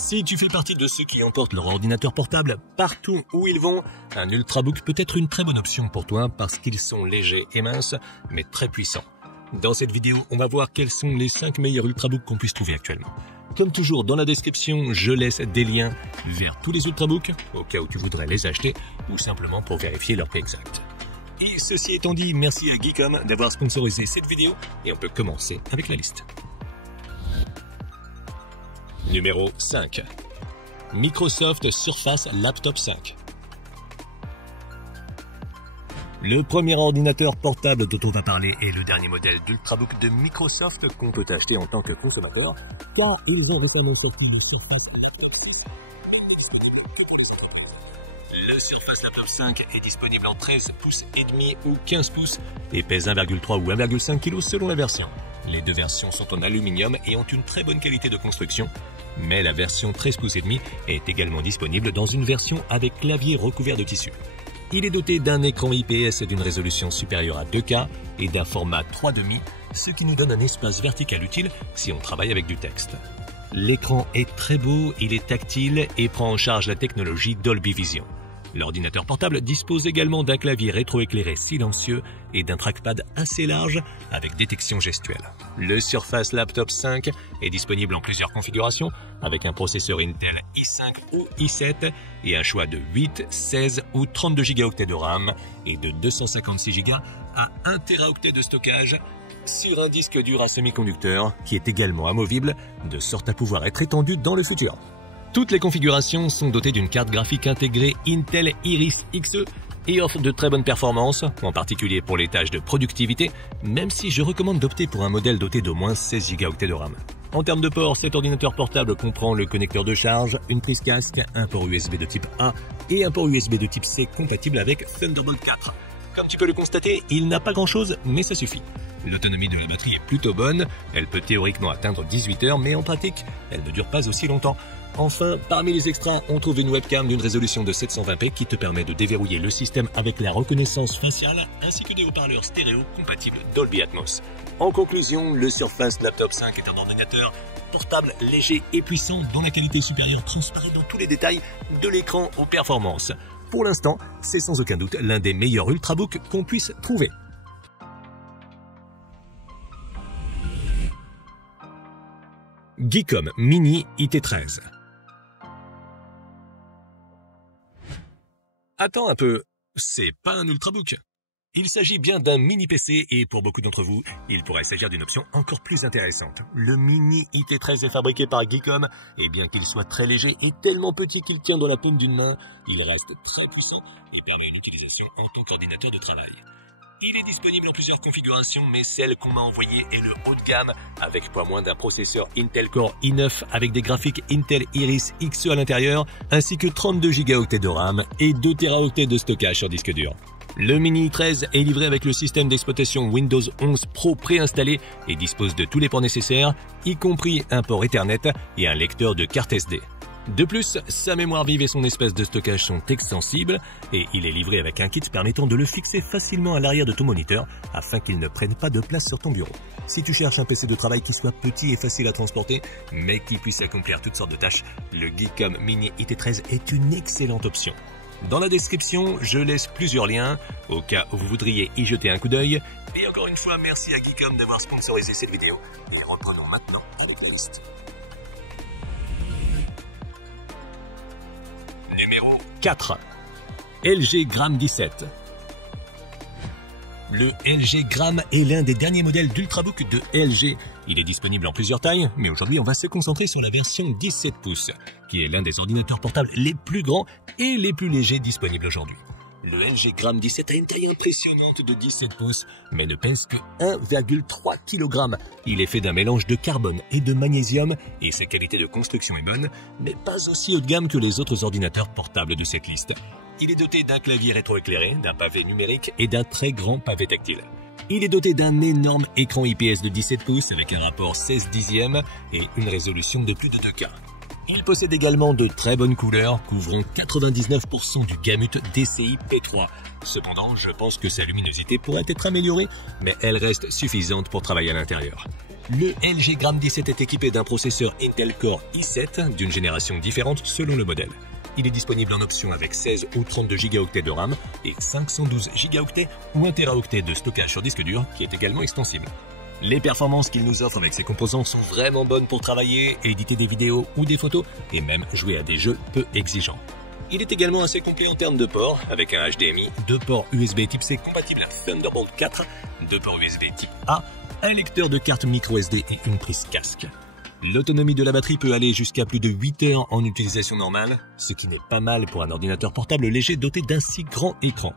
Si tu fais partie de ceux qui emportent leur ordinateur portable partout où ils vont, un Ultrabook peut être une très bonne option pour toi parce qu'ils sont légers et minces, mais très puissants. Dans cette vidéo, on va voir quels sont les 5 meilleurs Ultrabooks qu'on puisse trouver actuellement. Comme toujours, dans la description, je laisse des liens vers tous les Ultrabooks, au cas où tu voudrais les acheter, ou simplement pour vérifier leur prix exact. Et ceci étant dit, merci à Geekom d'avoir sponsorisé cette vidéo, et on peut commencer avec la liste. Numéro 5. Microsoft Surface Laptop 5. Le premier ordinateur portable dont on va parler est le dernier modèle d'Ultrabook de Microsoft qu'on peut acheter en tant que consommateur, car ils ont récemment sorti le Surface Laptop 6. Le Surface Laptop 5 est disponible en 13 pouces et demi ou 15 pouces et pèse 1,3 ou 1,5 kg selon la version. Les deux versions sont en aluminium et ont une très bonne qualité de construction, mais la version 13 pouces et demi est également disponible dans une version avec clavier recouvert de tissu. Il est doté d'un écran IPS d'une résolution supérieure à 2K et d'un format 3,5, ce qui nous donne un espace vertical utile si on travaille avec du texte. L'écran est très beau, il est tactile et prend en charge la technologie Dolby Vision. L'ordinateur portable dispose également d'un clavier rétroéclairé silencieux et d'un trackpad assez large avec détection gestuelle. Le Surface Laptop 5 est disponible en plusieurs configurations avec un processeur Intel i5 ou i7 et un choix de 8, 16 ou 32 Go de RAM et de 256 Go à 1 Teraoctet de stockage sur un disque dur à semi-conducteur qui est également amovible de sorte à pouvoir être étendu dans le futur. Toutes les configurations sont dotées d'une carte graphique intégrée Intel Iris Xe et offrent de très bonnes performances, en particulier pour les tâches de productivité, même si je recommande d'opter pour un modèle doté d'au moins 16 Go de RAM. En termes de port, cet ordinateur portable comprend le connecteur de charge, une prise casque, un port USB de type A et un port USB de type C compatible avec Thunderbolt 4. Comme tu peux le constater, il n'a pas grand-chose, mais ça suffit. L'autonomie de la batterie est plutôt bonne, elle peut théoriquement atteindre 18 heures, mais en pratique, elle ne dure pas aussi longtemps. Enfin, parmi les extras, on trouve une webcam d'une résolution de 720p qui te permet de déverrouiller le système avec la reconnaissance faciale, ainsi que des haut-parleurs stéréo compatibles Dolby Atmos. En conclusion, le Surface Laptop 5 est un ordinateur portable, léger et puissant dont la qualité supérieure transparaît dans tous les détails, de l'écran aux performances. Pour l'instant, c'est sans aucun doute l'un des meilleurs Ultrabooks qu'on puisse trouver. Geekom Mini IT13. Attends un peu, c'est pas un Ultrabook. Il s'agit bien d'un mini PC et pour beaucoup d'entre vous, il pourrait s'agir d'une option encore plus intéressante. Le Mini IT13 est fabriqué par Geekom et bien qu'il soit très léger et tellement petit qu'il tient dans la paume d'une main, il reste très puissant et permet une utilisation en tant qu'ordinateur de travail. Il est disponible en plusieurs configurations, mais celle qu'on m'a envoyée est le haut de gamme, avec pas moins d'un processeur Intel Core i9 avec des graphiques Intel Iris Xe à l'intérieur, ainsi que 32 Go de RAM et 2 Teraoctets de stockage sur disque dur. Le Mini i13 est livré avec le système d'exploitation Windows 11 Pro préinstallé et dispose de tous les ports nécessaires, y compris un port Ethernet et un lecteur de carte SD. De plus, sa mémoire vive et son espace de stockage sont extensibles et il est livré avec un kit permettant de le fixer facilement à l'arrière de ton moniteur afin qu'il ne prenne pas de place sur ton bureau. Si tu cherches un PC de travail qui soit petit et facile à transporter, mais qui puisse accomplir toutes sortes de tâches, le Geekom Mini IT13 est une excellente option. Dans la description, je laisse plusieurs liens au cas où vous voudriez y jeter un coup d'œil. Et encore une fois, merci à Geekom d'avoir sponsorisé cette vidéo. Et reprenons maintenant avec la liste. Numéro 4. LG Gram 17. Le LG Gram est l'un des derniers modèles d'Ultrabook de LG. Il est disponible en plusieurs tailles, mais aujourd'hui on va se concentrer sur la version 17 pouces, qui est l'un des ordinateurs portables les plus grands et les plus légers disponibles aujourd'hui. Le LG Gram 17 a une taille impressionnante de 17 pouces, mais ne pèse que 1,3 kg. Il est fait d'un mélange de carbone et de magnésium, et sa qualité de construction est bonne, mais pas aussi haut de gamme que les autres ordinateurs portables de cette liste. Il est doté d'un clavier rétroéclairé, d'un pavé numérique et d'un très grand pavé tactile. Il est doté d'un énorme écran IPS de 17 pouces avec un rapport 16:10 et une résolution de plus de 2K. Il possède également de très bonnes couleurs, couvrant 99% du gamut DCI P3. Cependant, je pense que sa luminosité pourrait être améliorée, mais elle reste suffisante pour travailler à l'intérieur. Le LG Gram 17 est équipé d'un processeur Intel Core i7 d'une génération différente selon le modèle. Il est disponible en option avec 16 ou 32 Go de RAM et 512 Go ou 1 Teraoctet de stockage sur disque dur qui est également extensible. Les performances qu'il nous offre avec ses composants sont vraiment bonnes pour travailler, éditer des vidéos ou des photos et même jouer à des jeux peu exigeants. Il est également assez complet en termes de ports, avec un HDMI, 2 ports USB type C compatibles à Thunderbolt 4, 2 ports USB type A, un lecteur de carte microSD et une prise casque. L'autonomie de la batterie peut aller jusqu'à plus de 8 heures en utilisation normale, ce qui n'est pas mal pour un ordinateur portable léger doté d'un si grand écran.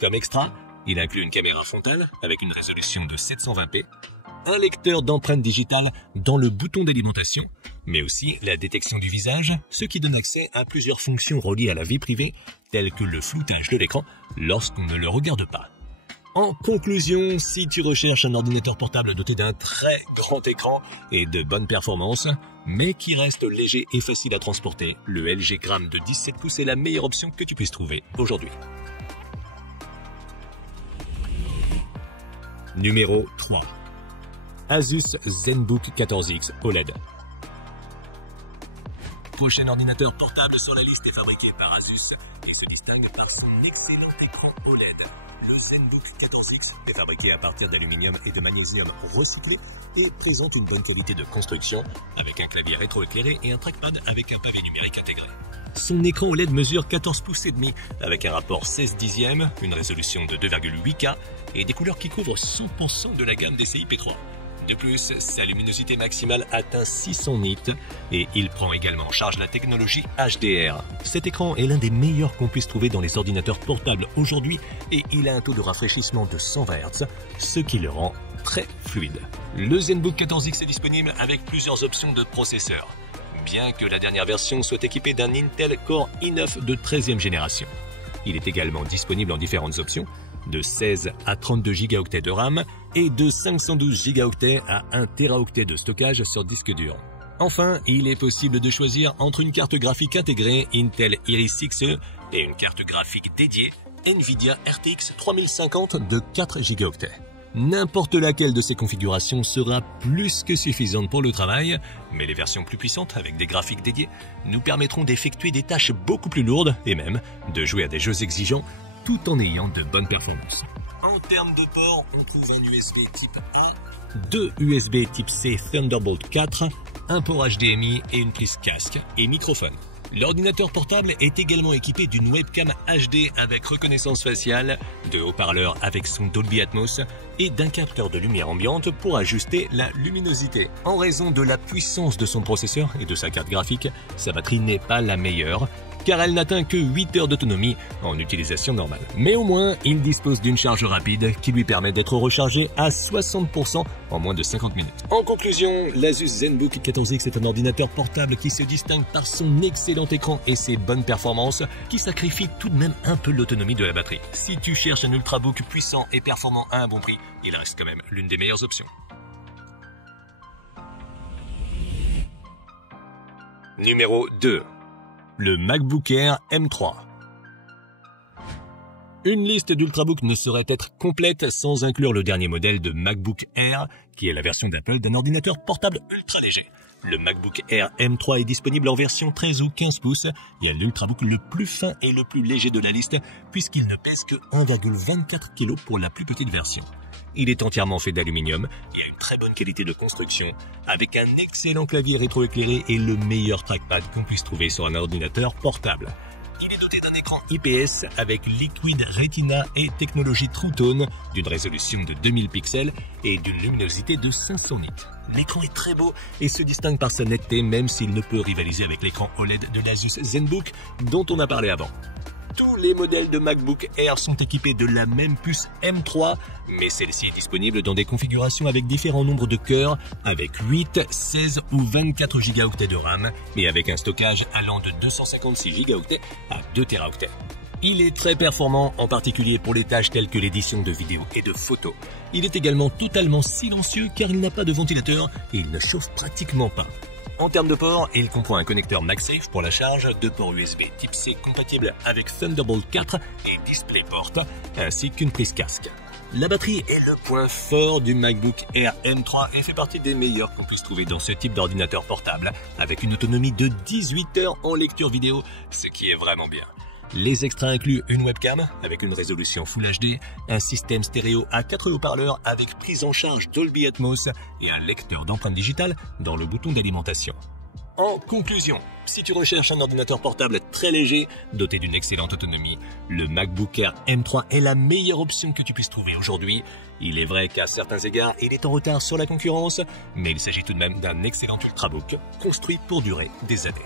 Comme extra, il inclut une caméra frontale avec une résolution de 720p, un lecteur d'empreintes digitales dans le bouton d'alimentation, mais aussi la détection du visage, ce qui donne accès à plusieurs fonctions reliées à la vie privée, telles que le floutage de l'écran lorsqu'on ne le regarde pas. En conclusion, si tu recherches un ordinateur portable doté d'un très grand écran et de bonnes performances, mais qui reste léger et facile à transporter, le LG Gram de 17 pouces est la meilleure option que tu puisses trouver aujourd'hui. Numéro 3. Asus ZenBook 14X OLED. Prochain ordinateur portable sur la liste est fabriqué par Asus et se distingue par son excellent écran OLED. Le ZenBook 14X est fabriqué à partir d'aluminium et de magnésium recyclé et présente une bonne qualité de construction avec un clavier rétroéclairé et un trackpad avec un pavé numérique intégré. Son écran OLED mesure 14 pouces et demi avec un rapport 16/10, une résolution de 2,8K et des couleurs qui couvrent 100% de la gamme DCI P3. De plus, sa luminosité maximale atteint 600 nits et il prend également en charge la technologie HDR. Cet écran est l'un des meilleurs qu'on puisse trouver dans les ordinateurs portables aujourd'hui et il a un taux de rafraîchissement de 120 Hz, ce qui le rend très fluide. Le ZenBook 14X est disponible avec plusieurs options de processeur, bien que la dernière version soit équipée d'un Intel Core i9 de 13e génération. Il est également disponible en différentes options, de 16 à 32 Go de RAM et de 512 Go à 1 Teraoctet de stockage sur disque dur. Enfin, il est possible de choisir entre une carte graphique intégrée Intel Iris Xe et une carte graphique dédiée Nvidia RTX 3050 de 4 Go. N'importe laquelle de ces configurations sera plus que suffisante pour le travail, mais les versions plus puissantes avec des graphiques dédiés nous permettront d'effectuer des tâches beaucoup plus lourdes et même de jouer à des jeux exigeants tout en ayant de bonnes performances. En termes de ports, on trouve un USB type A, 2 USB type C Thunderbolt 4, un port HDMI et une prise casque et microphone. L'ordinateur portable est également équipé d'une webcam HD avec reconnaissance faciale, de haut-parleurs avec son Dolby Atmos et d'un capteur de lumière ambiante pour ajuster la luminosité. En raison de la puissance de son processeur et de sa carte graphique, sa batterie n'est pas la meilleure, car elle n'atteint que 8 heures d'autonomie en utilisation normale. Mais au moins, il dispose d'une charge rapide qui lui permet d'être rechargé à 60% en moins de 50 minutes. En conclusion, l'Asus ZenBook 14X est un ordinateur portable qui se distingue par son excellent écran et ses bonnes performances, qui sacrifient tout de même un peu l'autonomie de la batterie. Si tu cherches un ultrabook puissant et performant à un bon prix, il reste quand même l'une des meilleures options. Numéro 2. Le MacBook Air M3. Une liste d'ultrabooks ne saurait être complète sans inclure le dernier modèle de MacBook Air, qui est la version d'Apple d'un ordinateur portable ultra léger. Le MacBook Air M3 est disponible en version 13 ou 15 pouces et est l'ultrabook le plus fin et le plus léger de la liste, puisqu'il ne pèse que 1,24 kg pour la plus petite version. Il est entièrement fait d'aluminium et a une très bonne qualité de construction, avec un excellent clavier rétroéclairé et le meilleur trackpad qu'on puisse trouver sur un ordinateur portable. Il est doté d'un écran IPS avec Liquid Retina et technologie True Tone, d'une résolution de 2000 pixels et d'une luminosité de 500 nits. L'écran est très beau et se distingue par sa netteté, même s'il ne peut rivaliser avec l'écran OLED de l'Asus ZenBook dont on a parlé avant. Tous les modèles de MacBook Air sont équipés de la même puce M3, mais celle-ci est disponible dans des configurations avec différents nombres de cœurs, avec 8, 16 ou 24 Go de RAM, et avec un stockage allant de 256 Go à 2 Teraoctets. Il est très performant, en particulier pour les tâches telles que l'édition de vidéos et de photos. Il est également totalement silencieux car il n'a pas de ventilateur et il ne chauffe pratiquement pas. En termes de port, il comprend un connecteur MagSafe pour la charge, 2 ports USB Type C compatibles avec Thunderbolt 4 et DisplayPort, ainsi qu'une prise casque. La batterie est le point fort du MacBook Air M3 et fait partie des meilleurs qu'on puisse trouver dans ce type d'ordinateur portable, avec une autonomie de 18 heures en lecture vidéo, ce qui est vraiment bien. Les extras incluent une webcam avec une résolution Full HD, un système stéréo à 4 haut-parleurs avec prise en charge Dolby Atmos et un lecteur d'empreintes digitales dans le bouton d'alimentation. En conclusion, si tu recherches un ordinateur portable très léger, doté d'une excellente autonomie, le MacBook Air M3 est la meilleure option que tu puisses trouver aujourd'hui. Il est vrai qu'à certains égards, il est en retard sur la concurrence, mais il s'agit tout de même d'un excellent ultrabook construit pour durer des années.